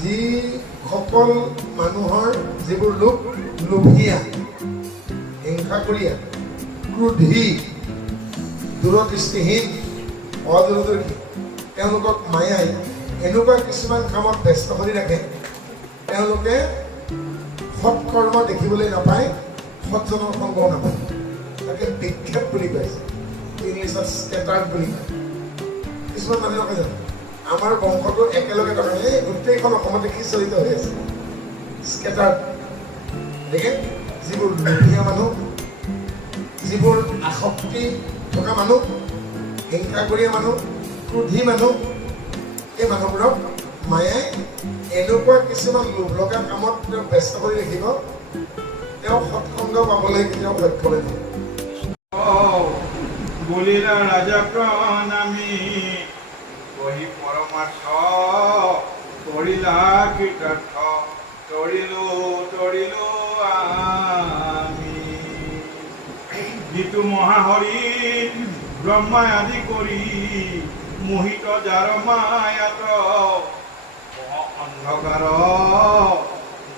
যিসকল মানুহৰ যিবোৰ লোক লোভীয়া, হিংসাকুৰীয়া, ক্ৰোধী, দূৰদৃষ্টিহীন, অদূৰদৰ্শী, তেওঁলোকক মায়াই এনেকুৱা কিছুমান কামত ব্যস্ত কৰি ৰাখে, তেওঁলোকে সৎকৰ্ম দেখিবলৈ নাপায়, সৎজনৰ সংগও নাপায়। তাকে বিক্ষেপ বুলি কৈছে, ইংলিছত স্কেটাৰ্ড বুলি কয়। কিছুমান মানুহে নকয় জানো আমাৰ বংশটো একেলগে থকা নাই, গোটেইখন অসমতে খিচৰিত হৈ আছে। স্কেটাৰ্ড গতিকে যিবোৰ লোভীয়া মানুহ, যিবোৰ আসক্তি থকা মানুহ, হিংসাকুৰীয়া মানুহ, ক্ৰোধী মানুহ, এই মানুহবোৰক মায়াই এনেকুৱা কিছুমান লোভ লগা কামত তেওঁ ব্যস্ত কৰি ৰাখিব, তেওঁ সৎসংগ পাবলৈ কেতিয়াও সক্ষম নহয়। বলিলা ৰাজা প্ৰণামী বহি পৰমাৰ্থ কৰিলা কৃতাৰ্থ তৰিলো আমি যিটো মহাহৰি ব্ৰহ্মা আদি কৰি মোহিত যাৰ মায়াত অন্ধকাৰ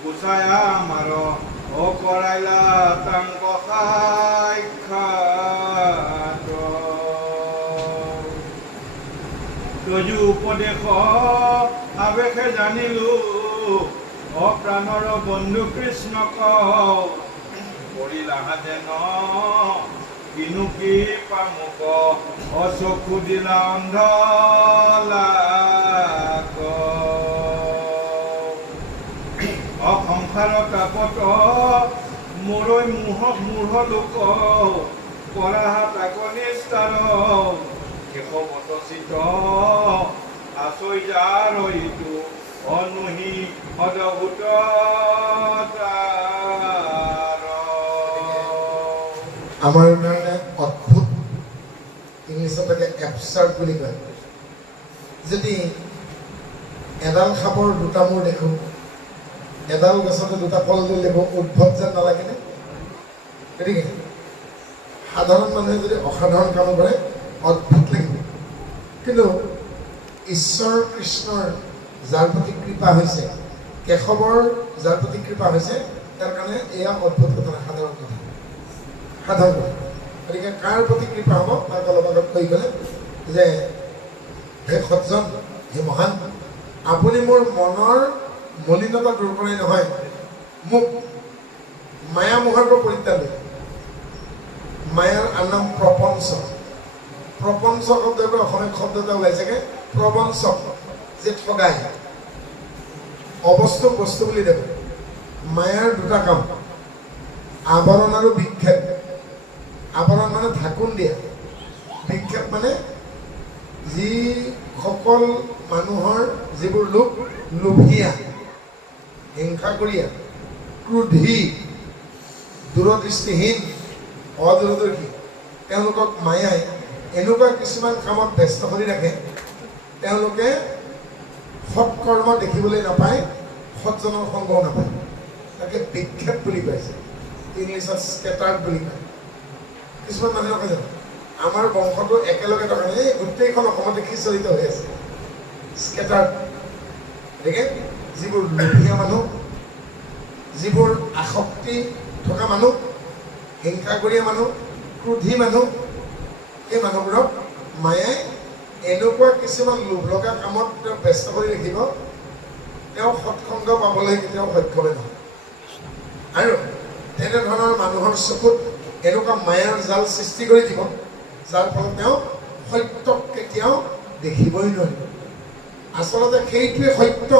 গুচায়া মাৰ ও কৰাইলা তাংক সাক্ষাৎ তজু উপদেশ আবেশে জানিলো অপ্ৰাণৰ বন্ধু কৃষ্ণক কৰিলা যেন কিনো কি পামুক অচকু দিলা অন্ধ অসংসাৰ তাপত মোৰৈ মূঢ় লোক কৰা তাক নিস্তাৰ শেষবত চিত আচৈ যাৰ ইটো অনুহি অদভূত আমাৰ কাৰণে অদ্ভুত, ইংলিছত তাকে এবচাৰ্ড বুলি কয়। যদি এডাল সাপৰ দুটা মূৰ দেখো, এডাল গছতে দুটা কলডুল দেখো, উদ্ভৱ যেন নালাগেনে? গতিকে সাধাৰণ মানুহে যদি অসাধাৰণ কাম কৰে অদ্ভুত লাগিব, কিন্তু ঈশ্বৰ কৃষ্ণৰ যাৰ প্ৰতি কৃপা হৈছে, কেশৱৰ যাৰ প্ৰতি কৃপা হৈছে, তাৰ কাৰণে এয়া অদ্ভুত কথা নাই, সাধাৰণ কথা, সাধাৰণ কথা। গতিকে কাৰ প্ৰতি কৃপা হ'ব তাক অলপ আগত কৈ গ'লে যে হে সজ্জন, হে মহান, আপুনি মোৰ মনৰ মলিনতা দূৰ কৰাই নহয়, মোক মায়া মোহৰ পৰা পৰিত্ৰাণ দিয়ে। মায়াৰ আন নাম প্ৰপঞ্চ। প্ৰপঞ্চ শব্দৰ পৰা অসমীয়া শব্দ এটা ওলাইছেগে প্ৰবঞ্চক, যে ঠগাই, অবস্তু বস্তু বুলি দেব। মায়াৰ দুটা কাম, আৱৰণ আৰু বিক্ষেপ। আৱৰণ মানে ঢাকোন দিয়া, বিক্ষেপ মানে যিসকল মানুহৰ যিবোৰ লোক লোভীয়া, হিংসাকুৰীয়া, ক্ৰোধী, দূৰদৃষ্টিহীন, অদূৰদৰ্শী, তেওঁলোকক মায়াই এনেকুৱা কিছুমান কামত ব্যস্ত কৰি ৰাখে, তেওঁলোকে সৎকৰ্ম দেখিবলৈ নাপায়, সৎজনৰ সংগও নাপায়। তাকে বিক্ষেপ বুলি কৈছে, ইংলিছত স্কেটাৰ্ড বুলি কয়। কিছুমান মানুহে নকয় জানো আমাৰ বংশটো একেলগে থকা নাই, গোটেইখন অসমতে খিচৰিত হৈ আছে। স্কেটাৰ্ড গতিকে যিবোৰ লোভীয়া মানুহ, যিবোৰ আসক্তি থকা মানুহ, হিংসাকুৰীয়া মানুহ, ক্ৰোধী মানুহ, এই মানুহবোৰক মায়াই এনেকুৱা কিছুমান লোভ লগা কামত তেওঁ ব্যস্ত কৰি ৰাখিব, তেওঁ সৎসংগ পাবলৈ কেতিয়াও সক্ষমে নহয়। আৰু তেনেধৰণৰ মানুহৰ চকুত এনেকুৱা মায়াৰ জাল সৃষ্টি কৰি দিব, যাৰ ফলত তেওঁ সত্যক কেতিয়াও দেখিবই নোৱাৰিব। আচলতে সেইটোৱে সত্য,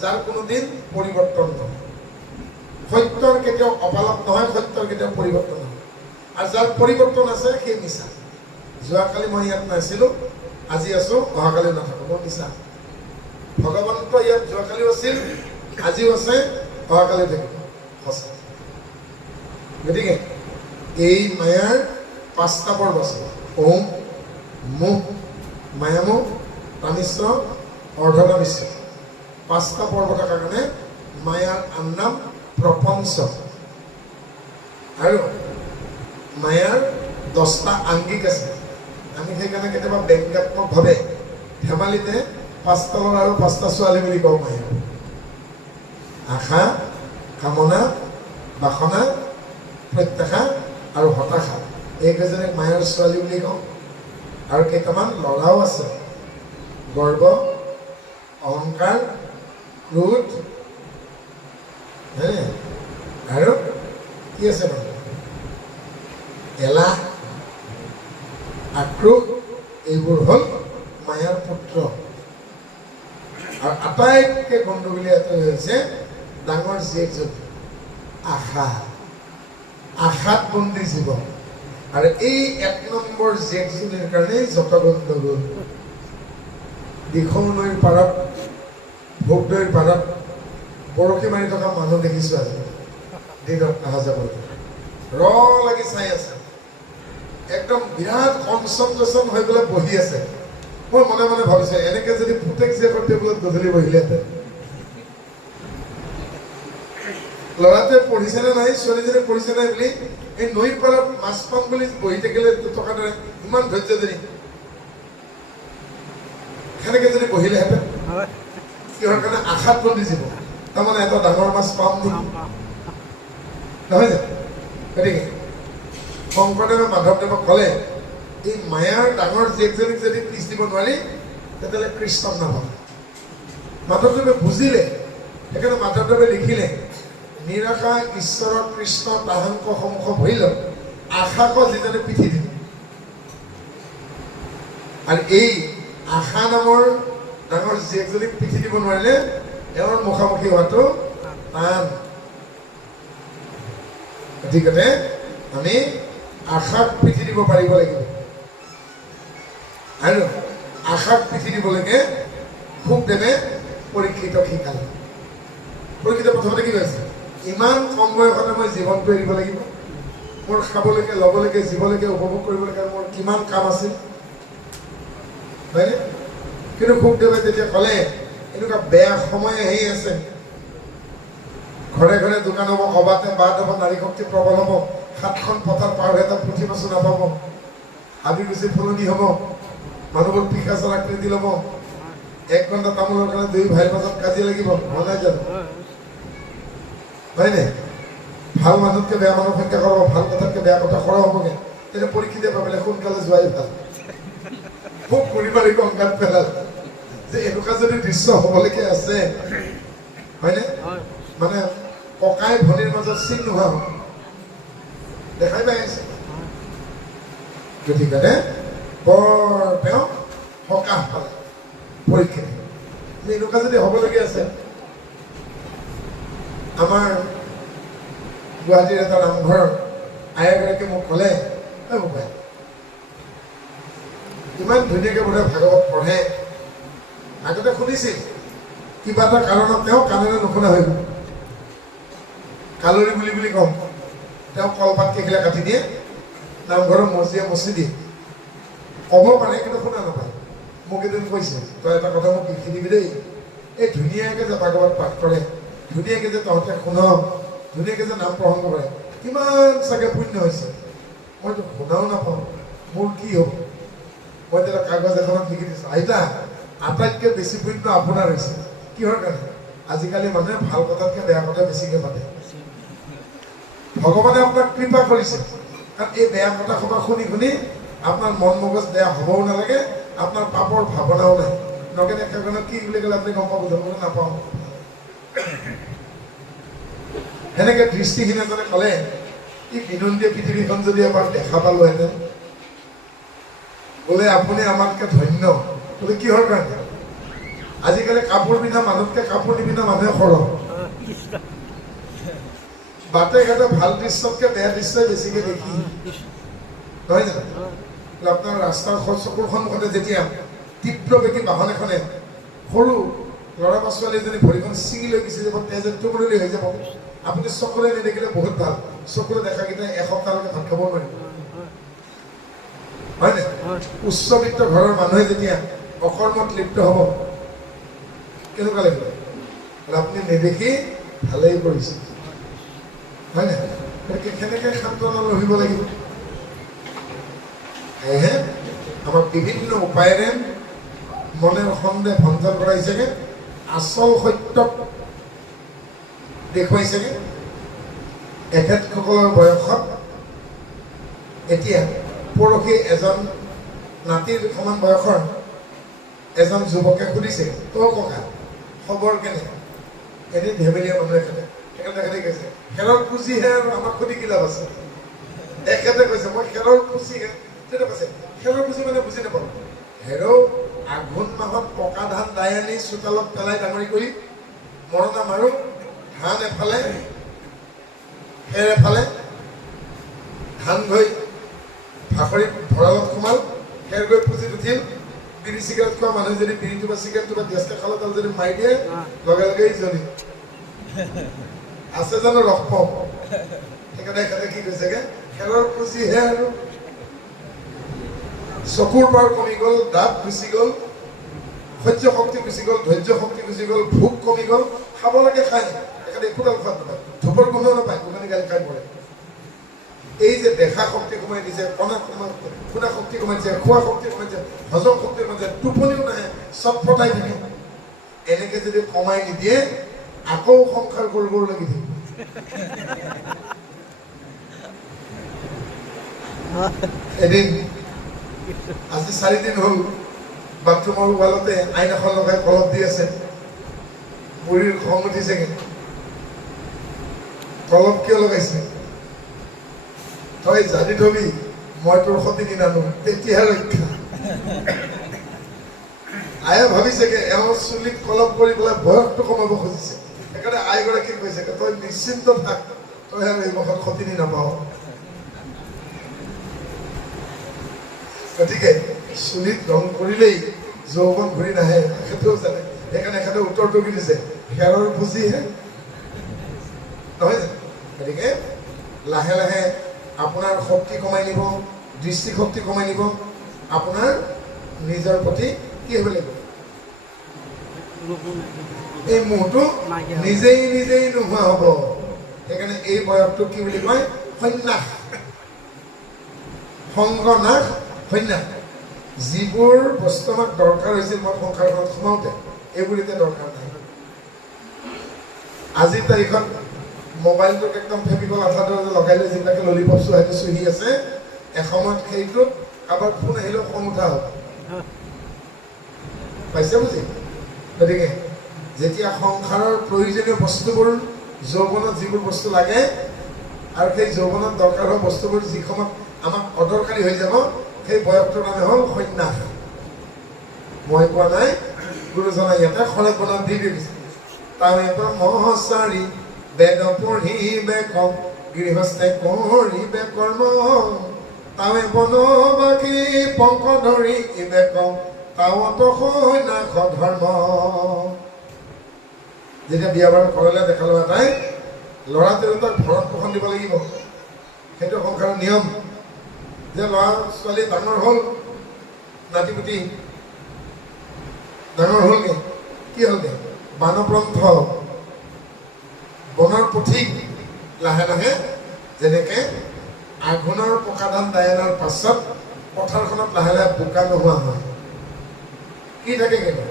যাৰ কোনোদিন পৰিৱৰ্তন নহয়। সত্যৰ কেতিয়াও অপালক নহয়, সত্যৰ কেতিয়াও পৰিৱৰ্তন নহয়। আৰু যাৰ পৰিৱৰ্তন আছে সেই মিছা। যোৱাকালি মই ইয়াত নাছিলোঁ, আজি আছোঁ, অহাকালি নাথাকোঁ, মোৰ মিছা। ভগৱন্ত ইয়াত যোৱাকালিও আছিল, আজিও আছে, অহাকালি থাকিব, সঁচা। গতিকে এই মায়াৰ 5টা পৰ্ব আছে, ওম, মোহ, মায়ামোহ, তামিশ্ৰ, অৰ্ধতামিশ্ৰ। 5টা পৰ্ব থকাৰ কাৰণে মায়াৰ আন নাম প্ৰপঞ্চ। আৰু মায়াৰ 10টা আংগিক আছে। আমি সেইকাৰণে কেতিয়াবা ব্যংগাত্মকভাৱে ধেমালিতে 5টা ল'ৰা আৰু 5টা ছোৱালী বুলি কওঁ মায়া। আশা, কামনা, বাসনা, প্ৰত্যাশা আৰু হতাশা। এইকেইজনীক মায়াৰ ছোৱালী বুলি কওঁ। আৰু কেইটামান ল'ৰাও আছে, গৰ্ব, অহংকাৰ, ক্ৰোধ, আৰু কি আছে মানে এলাহ, আক্ৰোশ। এইবোৰ হ'ল মায়াৰ পুত্ৰ। আৰু আটাইতকৈ গণ্ডগোলীয়া এটা হৈছে ডাঙৰ জীয়েকজনী আশা। আশাত বন্দী জীৱ। আৰু এই 1 নম্বৰ জীয়েকজনীৰ কাৰণেই যত গণ্ডগোল। দিখৌ নৈৰ পাৰত, ভোগদৈৰ পাৰত বৰশী মাৰি থকা মানুহ দেখিছোঁ আজি দিনত অহা যাব লাগি চাই আছে। একদম বিৰাট কনচেনট্ৰেশ্যন হৈ পেলাই বহি আছে। মই মনে মনে ভাবিছোঁ এনেকে যদি পুতেক জীয়েকৰ টেবুলত গধূলি বহিলেহেঁতেন। ল'ৰাটোৱে পঢ়িছে নে নাই, ছোৱালীজনীয়ে পঢ়িছে নাই বুলি এই নৈৰ পাৰত মাছ পাম বুলি বহি থাকিলে থকাৰ দৰে ইমান ধৈৰ্য ধৰি সেনেকে যদি বহিলেহেঁতেন। কিহৰ কাৰণে? আশাত বন্দী জীৱ। তাৰমানে এটা ডাঙৰ মাছ পাম নেকি, নহয় জানো? গতিকে শংকৰদেৱে মাধৱদেৱক ক'লে এই মায়াৰ ডাঙৰ জীয়েকজনীক যদি পিছ দিব নোৱাৰি তেতিয়াহ'লে কৃষ্ণক নাভাবে। মাধৱদেৱে বুজিলে, সেইকাৰণে মাধৱদেৱে লিখিলে নিৰাশা ঈশ্বৰ কৃষ্ণ তাহাংক সমুখ ভৰিল আশাক যিজনে পিঠি দিলে। আৰু এই আশা নামৰ ডাঙৰ জীয়েকজনীক পিঠি দিব নোৱাৰিলে এওঁৰ মুখামুখি হোৱাটো টান। গতিকে আমি আশাক পিঠি দিব পাৰিব লাগিব। আৰু আশাক পিঠি দিবলৈকে শুকদেৱে পৰীক্ষিতক শিকালে। পৰীক্ষিত প্ৰথমতে কি কৈছে? ইমান কম বয়সতে মই জীৱনটো এৰিব লাগিব, মোৰ খাবলৈকে, ল'বলৈকে, জীৱলৈকে, উপভোগ কৰিবলৈকে মোৰ কিমান কাম আছিল, হয়নে? কিন্তু শুকদেৱে যেতিয়া ক'লে এনেকুৱা বেয়া সময় আহি আছে, ঘৰে ঘৰে দোকান হ'ব, সবাতে বাট হ'ব, নাৰী শক্তি প্ৰবল হ'ব, 7খন পথাৰ পাৰ হৈ এটা পুথি মাছো নাপাব, হাবি গুচি ফুলনি হ'ব, মানুহবোৰ পিকাচৰ আকৃতি ল'ব, 1 ঘণ্টা তামোলৰ কাৰণে 2 ভাইৰ মাজত কাজিয়া লাগিব, হোৱা নাই জানো? হয়নে? ভাল মানুহতকৈ বেয়া মানুহ সংখ্যা কৰাব, ভাল কথাতকৈ বেয়া কথা কৰা হ'বগে। তেতিয়া পৰীক্ষিতে ভাবিলে সোনকালে যোৱাই ভাল। খুব ঘূৰি মাৰি কংকাত পেলাল যে এনেকুৱা যদি দৃশ্য হ'বলৈকে আছে, হয়নে? মানে ককাই ভনীৰ মাজত চিন নোহোৱা হ'ব, দেখাই পাই আছে। গতিকে বৰ তেওঁ সকাহ পালে পৰীক্ষিত যে এনেকুৱা যদি হ'বলগীয়া আছে। আমাৰ গুৱাহাটীৰ এটা নামঘৰৰ আয়াগৰাকীয়ে মোক ক'লে, ইমান ধুনীয়াকৈ বোধে ভাগৱত পঢ়ে, আগতে শুনিছিল, কিবা এটা কাৰণত তেওঁ কাণেৰে নুশুনা হৈ গ'ল। কালৰি বুলি কওঁ, তেওঁ কলপাত কেইখিলা কাটি দিয়ে, নামঘৰৰ মছজিদে মচি দিয়ে, ক'ব পাৰে কিন্তু শুনা নাপায়। মোক এদিন কৈছে, তই এটা কথা মোক লিখি দিবি দেই, এই ধুনীয়াকৈ যে ভাগৱত পাঠ কৰে, ধুনীয়াকৈ যে তহঁতে শুন, ধুনীয়াকৈ যে নাম প্ৰসংগ কৰে, কিমান চাগে পুণ্য হৈছে। মইতো শুনাও নাপাওঁ, মোৰ কি হ'ব? মই তেতিয়া কাগজ এখনত লিখি দিছোঁ, আইতা আটাইতকৈ বেছি পুণ্য আপোনাৰ হৈছে। কিহৰ কাৰণে? আজিকালি মানুহে ভাল কথাতকৈ বেয়া কথা বেছিকৈ পাতে। ভগৱানে আপোনাক কৃপা কৰিছে, কাৰণ এই বেয়া কথা সভা শুনি শুনি আপোনাৰ মন মগজ বেয়া হ'বও নালাগে, আপোনাৰ পাপৰ ভাৱনাও নাই। নগেনে সেইখনত কি বুলি ক'লে আপুনি গম পাব, জানিবলৈ নাপাওঁ। সেনেকে দৃষ্টিহীন এজনে ক'লে, ই বিনন্দীয় পৃথিৱীখন যদি এবাৰ দেখা পালোহেঁতেন, বোলে আপুনি আমাতকৈ ধন্য। বোলে কিহৰ কাৰণে? আজিকালি কাপোৰ পিন্ধা মানুহতকৈ কাপোৰ নিপিন্ধা মানুহে সৰহ। বাটে ঘাটে ভাল দৃশ্যতকৈ বেয়া দৃশ্যই বেছিকৈ দেখি, নহয় জানো? আপোনাৰ ৰাস্তাৰ চকুৰ সন্মুখতে যেতিয়া তীব্ৰবেগী বাহন এখনে সৰু ল'ৰা বা ছোৱালী এজনী ভৰিখন ছিঙি লৈ গুচি যাব, তেজ টুকুৰলি হৈ যাব, আপুনি চকুৰে নেদেখিলে বহুত ভাল, চকুৰে দেখাকেইটা এসপ্তাহলৈকে ভাত খাব নোৱাৰিব, হয়নে? উচ্চবিত্ত ঘৰৰ মানুহে যেতিয়া অকৰ্মত লিপ্ত হ'ব, কেনেকুৱা লাগিব? আপুনি নেদেখি ভালেই কৰিছে, হয়নে? গতিকে কেনেকৈ সান্তনা লভিব লাগিব? সেয়েহে আমাক বিভিন্ন উপায়েৰে মনেৰ সন্দেহ ভঞ্জন কৰাইছেগে, আচল সত্যক দেখুৱাইছেগে এখেতসকলৰ বয়সত এতিয়া পৰহি এজন নাতিৰ সমান বয়সৰ এজন যুৱকে সুধিছে অ' ককা খবৰ কেনে এনে ধেমেলীয়া মানুহ তেখেতে কৈছে খেলৰ পুঁজিহে আৰু আমাক সুধি কি লাভ আছে এখেতে কৈছে মই খেলৰ পুঁজিহে তেতিয়া কৈছে খেলৰ পুঁজি মানে বুজি নাপাওঁ হেৰৌ আঘোণ মাহত পকা ধান দাই আনি চোতালত পেলাই ডাঙৰি কৰি মৰণা মাৰোঁ ধান এফালে খেৰ এফালে ধান গৈ ভাকৰিত ভঁৰালত সোমাল খেৰ গৈ পুঁজিত উঠিল বিড়ি চিগাৰেট খোৱা মানুহে যদি বিড়িটো বা চিগাৰেটটো বা গেছ খালত যদি মাৰি দিয়ে লগে লগেই জ্বলি আছে জানো ৰস পাওঁ সেইকাৰণে এখেতে কি কৈছেগে খেৰৰ পুঁজিহে আৰু চকুৰ পাৰ কমি গ'ল দাঁত গুচি গ'ল সহ্য শক্তি গুচি গ'ল ধৈৰ্য শক্তি গুচি গ'ল ভোক কমি গ'ল খাব লাগে খাই একেবাৰে একোডাল খোৱাত নাপায় ধূপৰ গোন্ধ নাপায় কোকানি গালি খাই পৰে এই যে দেখা শক্তি কমাই দিছে শুনা শক্তি কমাই দিছে খোৱা শক্তি কমাই দিছে হজম শক্তি কমাই দিছে টোপনিও নাহে চব ফটাই থাকে এনেকে যদি কমাই নিদিয়ে আকৌ সংসাৰ কৰিব লাগি থাকিব এদিন আজি 4 দিন হ'ল বাথৰুমৰ ৱালতে আইন এখন লগাই কলম দি আছে বুঢ়ীৰ খং উঠিছেগে কলম কিয় লগাইছে তই জানি থবি মই তোৰ সতিনী নানো তেতিয়াহে ৰক্ষা আয়ে ভাবিছেগে এওঁ চুলিত কলম কৰি পেলাই বয়সটো কমাব খুজিছে সেইকাৰণে আইগৰাকী কৈছে তই নিশ্চিন্ত থাক তই আৰু এই বয়সত সতিনী নাপাৱ গতিকে চুলিত ৰং কৰিলেই যৌৱন ঘূৰি নাহে এখেতেও জানে সেইকাৰণে এখেতে উত্তৰটো কি দিছে খেৰৰ পুঁজিহে নহয় জানো গতিকে লাহে লাহে আপোনাৰ শক্তি কমাই নিব দৃষ্টিশক্তি কমাই নিব আপোনাৰ নিজৰ প্ৰতি কি হ'ব লাগিব এই মোহটো নিজেই নোহোৱা হ'ব সেইকাৰণে এই বয়সটো কি বুলি কয় সন্ন্যাস সংগ নাশ সন্ন্যাস যিবোৰ বস্তু আমাক দৰকাৰ হৈছিল মই সংসাৰখনত সোমাওঁতে এইবোৰ এতিয়া দৰকাৰ নাই আজিৰ তাৰিখত মোবাইলটোক একদম ফেভিকল আঠাটো লগাই লৈ যিবিলাকে ললিপপ চুহি আছে এসময়ত সেইটোত কাৰোবাৰ ফোন আহিলেও খং উঠা হ'ব পাইছে বুজি গতিকে যেতিয়া সংসাৰৰ প্ৰয়োজনীয় বস্তুবোৰ যৌৱনত যিবোৰ বস্তু লাগে আৰু সেই যৌৱনত দৰকাৰ হোৱা বস্তুবোৰ যি সময়ত আমাক অদৰকাৰী হৈ যাব সেই বয়সটোৰ নামে হ'ল সন্ন্যাস মই কোৱা নাই গুৰুজনাই ইয়াতে খৰচ বনাম দি দিছে তাৰে পৰা মহচাৰী বেদ পঢ়িবে কম গৃহস্থে কৰিবে কৰ্ম তাৱে বনবাসী পংক ধৰি ইবে কম তাৱত সন্ন্যাস ধৰ্ম যেতিয়া বিয়া বাৰু ঘৰলৈ দেখালো এটাই ল'ৰা তিৰোতাক ভৰণ পোষণ দিব লাগিব সেইটো সংসাৰৰ নিয়ম যে ল'ৰা ছোৱালী ডাঙৰ হ'ল নাতিপুতি ডাঙৰ হ'লগে কি হ'লগে বানপ্ৰন্থ বনৰ পুথিক লাহে লাহে যেনেকে আঘোণৰ পকা ধান দাই অনাৰ পাছত পথাৰখনত লাহে লাহে বোকা নোহোৱা হয় কি থাকে কিন্তু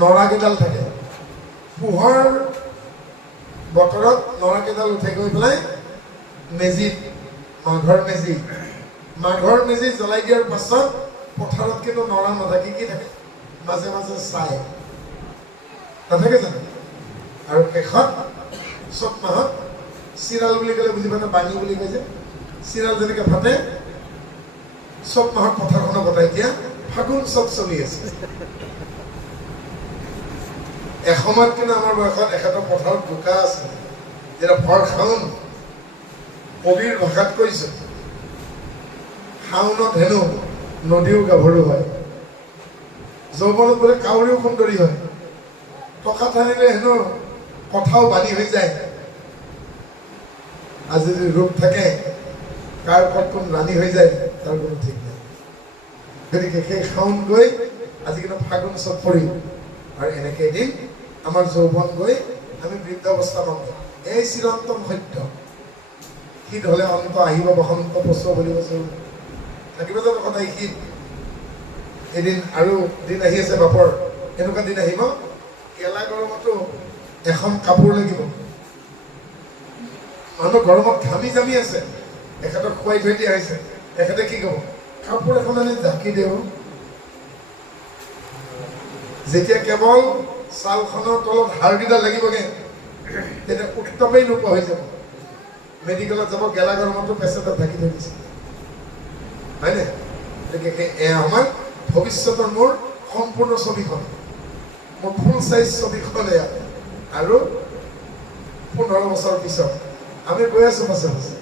নৰাকেইডাল থাকে পোহৰ বতৰত নৰাকেইডাল উঠে গৈ পেলাই মেজিত মাঘৰ মেজি জ্বলাই দিয়াৰ পাছত পথাৰত কিন্তু নৰা নাথাকে কি থাকে মাজে মাজে চাই নাথাকে জানো আৰু শেষত চ'ত মাহত চিৰাল বুলি ক'লে বুজি পায় বাঙি বুলি কয় যে চিৰাল যেনেকে ফাটে চ'ত মাহত পথাৰখনৰ কথা এতিয়া ফাগুন চ'ত চলি আছে এসময়ত কিন্তু আমাৰ বয়সত এখেতৰ পথাৰত বোকা আছে যেতিয়া ভৰ শাওন কবিৰ ভাষাত কৈছে শাওনত হেনো নদীও গাভৰু হয় যৌৱনত বোলে কাউৰীও সুন্দৰী হয় টকা থাকিলে হেনো কথাও বাণী হৈ যায় আজি যদি ৰূপ থাকে কাৰ পথ কোন ৰাণী হৈ যায় তাৰ কোনো ঠিক নাই গতিকে সেই শাওন গৈ আজি কিন্তু ফাগুন চত পৰিল আৰু এনেকে এদিন আমাৰ যৌৱন গৈ আমি বৃদ্ধাৱস্থা পাম এই চিৰন্তন সত্য শীত হ'লে অন্ত আহিব বসন্ত পচুৱা বুলি কৈছোঁ থাকিব জানো সদায় শীত এদিন আৰু দিন আহি আছে বাপৰ এনেকুৱা দিন আহিব গেলা গৰমতো এখন কাপোৰ লাগিব মানুহ গৰমত ঘামি জামি আছে, এখেতক খুৱাই থৈ দিয়া হৈছে, এখেতে কি ক'ব? কাপোৰ এখন আনি জাকি দিওঁ। যেতিয়া কেৱল ছালখনৰ তলত হাড়কেইডাল লাগিবগৈ, তেতিয়া উত্তাপেই নোপোৱা হৈ যাব। মেডিকেলত যাব, গেলা গৰমতো পেচেণ্টত ঢাকি থৈ দিছে, হয়নে? গতিকে এয়া আমাৰ ভৱিষ্যতৰ মোৰ সম্পূৰ্ণ ছবিখন, মোৰ ফুল চাইজ ছবিখন এয়া। আৰু 15 বছৰ পিছত আমি গৈ আছো পাছে পাছে,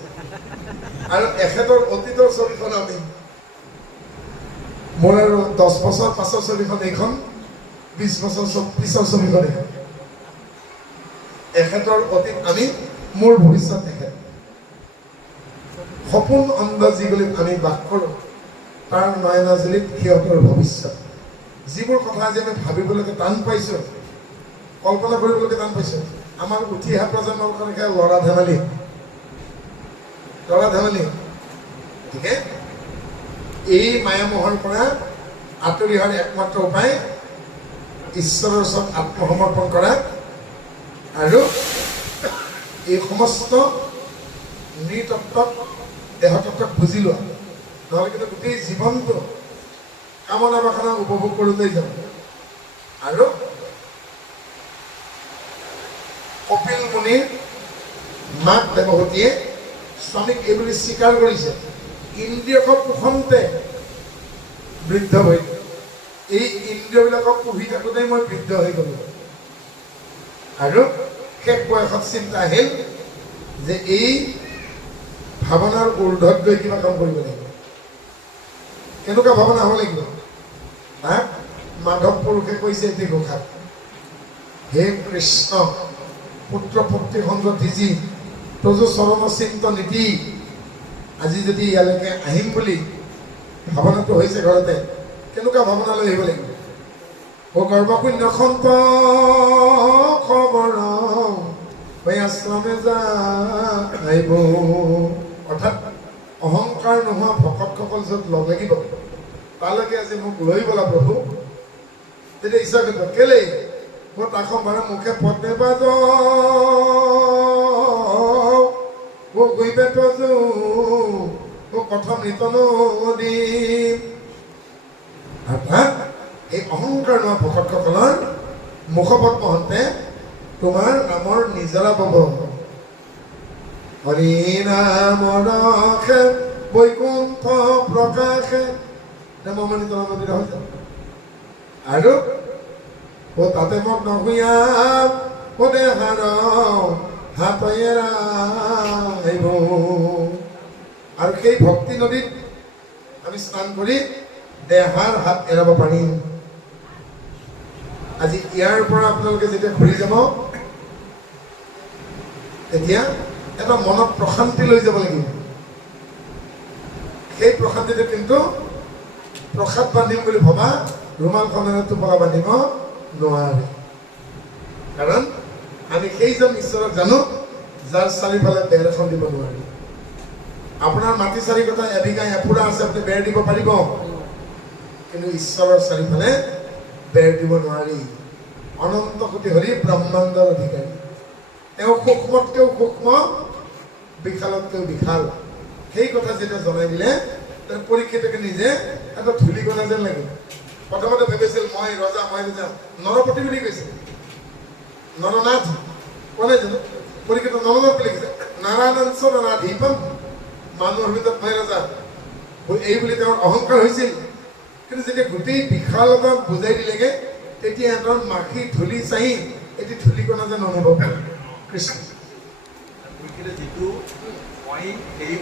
আৰু এখেতৰ অতীতৰ ছবিখন আমি, মোৰ আৰু 10 বছৰ পাছৰ ছবিখন এইখন, 20 বছৰ পিছৰ ছবিখন এইখন। এখেতৰ অতীত আমি, মোৰ ভৱিষ্যত এখেত। সপোন অন্দাজিগুলিত আমি বাস কৰোঁ, তাৰ নয়নাজুলিত সিহঁতৰ ভৱিষ্যত। যিবোৰ কথা আজি আমি ভাবিবলৈকে টান পাইছোঁ, কল্পনা কৰিবলৈকে টান পাইছোঁ, আমাৰ উঠি অহা প্ৰজন্মৰ কাৰণে ল'ৰা ধেমালি। গতিকে এই মায়ামোহৰ পৰা আঁতৰি অহাৰ একমাত্ৰ উপায় ঈশ্বৰৰ ওচৰত আত্মসমৰ্পণ কৰা, আৰু এই সমস্ত নৃতত্বক, দেহতত্বক বুজি লোৱা। নহ'লে কিন্তু গোটেই জীৱনটো কামনা বাসনা উপভোগ কৰোঁতেই যাব। আৰু কপিল মুনিৰ মাক দেৱহতীয়ে স্বামীক এইবুলি স্বীকাৰ কৰিছে, ইন্দ্ৰিয়ক পোষণতে বৃদ্ধ হৈ, এই ইন্দ্ৰিয়বিলাকক পুহি থাকোঁতেই মই বৃদ্ধ হৈ গ'লো। আৰু শেষ বয়সত চিন্তা আহিল যে এই ভাৱনাৰ ঊৰ্ধত গৈ কিবা কাম কৰিব লাগিব। কেনেকুৱা ভাৱনা হ'ব লাগিব? তাক মাধৱ পুৰুষে কৈছে এটি ঘোষাত, হে কৃষ্ণ, পুত্ৰ পুত্ৰী সংগতি যি তজু চৰণ চিন্ত নীতি। আজি যদি ইয়ালৈকে আহিম বুলি ভাৱনাটো হৈছে ঘৰতে, কেনেকুৱা ভাৱনা লৈ আহিব লাগিব? ও গৰ্ভশূন্য সন্ত খবৰ আশ্ৰমে যাইব। অৰ্থাৎ অহংকাৰ নোহোৱা ভকতসকল য'ত লগ লাগিব, তালৈকে আজি মোক লৈ ব'লা প্ৰভু। তেতিয়া ঈশ্বৰ কৰিব, কেলেই মই তাক বাৰে মুখে পদ নেপাজ গৈ পেজো কথা মৃত নদীম। অৰ্থাৎ এই অহংকাৰ নোহোৱা ভকতসকলৰ মুখপদ মহন্তে তোমাৰ নামৰ নিজৰা পাব। হৰি নাম ৰসে বৈকুণ্ঠ প্ৰকাশে, মমনিত নদীৰ হৈ যাব। আৰু তাতে মোক নহুয়াম দেহাৰ হাতয়েৰা আহিব। আৰু সেই ভক্তি নদীত আমি স্নান কৰি দেহাৰ হাত এৰাব পাৰিম। আজি ইয়াৰ পৰা আপোনালোকে যেতিয়া ঘূৰি যাব, তেতিয়া এটা মনত প্ৰশান্তি লৈ যাব লাগিব। সেই প্ৰশান্তিটো কিন্তু প্ৰসাদ বান্ধিম বুলি ভবা ৰুমালখনেৰে টোপলা বান্ধিব নোৱাৰে। কাৰণ আমি সেইজন ঈশ্বৰক জানো যাৰ চাৰিওফালে বেৰ এখন দিব নোৱাৰি। আপোনাৰ মাটি চাৰিকটা এবিঘা এফুৰা আছে, আপুনি বেৰ দিব পাৰিব, কিন্তু ঈশ্বৰৰ চাৰিওফালে বেৰ দিব নোৱাৰি। অনন্ত কোটি হৰি ব্ৰহ্মাণ্ডৰ অধিকাৰী, তেওঁ সূক্ষ্মতকৈও সূক্ষ্ম, বিশালতকৈও বিশাল। সেই কথা যেতিয়া জনাই দিলে, তেওঁ পৰীক্ষিতকে নিজে এটা ধূলিকণা যেন লাগিল। প্ৰথমতে ভাবিছিল মই ৰজা, নৰপতি বুলি কৈছিল, নৰনাথ কোৱা নাই জানো? পৰীক্ষিত নৰনাথ বুলি কৈছে, নাৰায়ণাংশ নাৰাধীপম, মানুহৰ ভিতৰত মই ৰজা, এই বুলি তেওঁৰ অহংকাৰ হৈছিল। কিন্তু যেতিয়া গোটেই বিশালতা বুজাই দিলেগে, তেতিয়া সিহঁতৰ মাখি ধূলি চাহি এটি ধূলিকণা যেন অনুভৱ কৰে। কৃষ্ণ যিটো মই সেই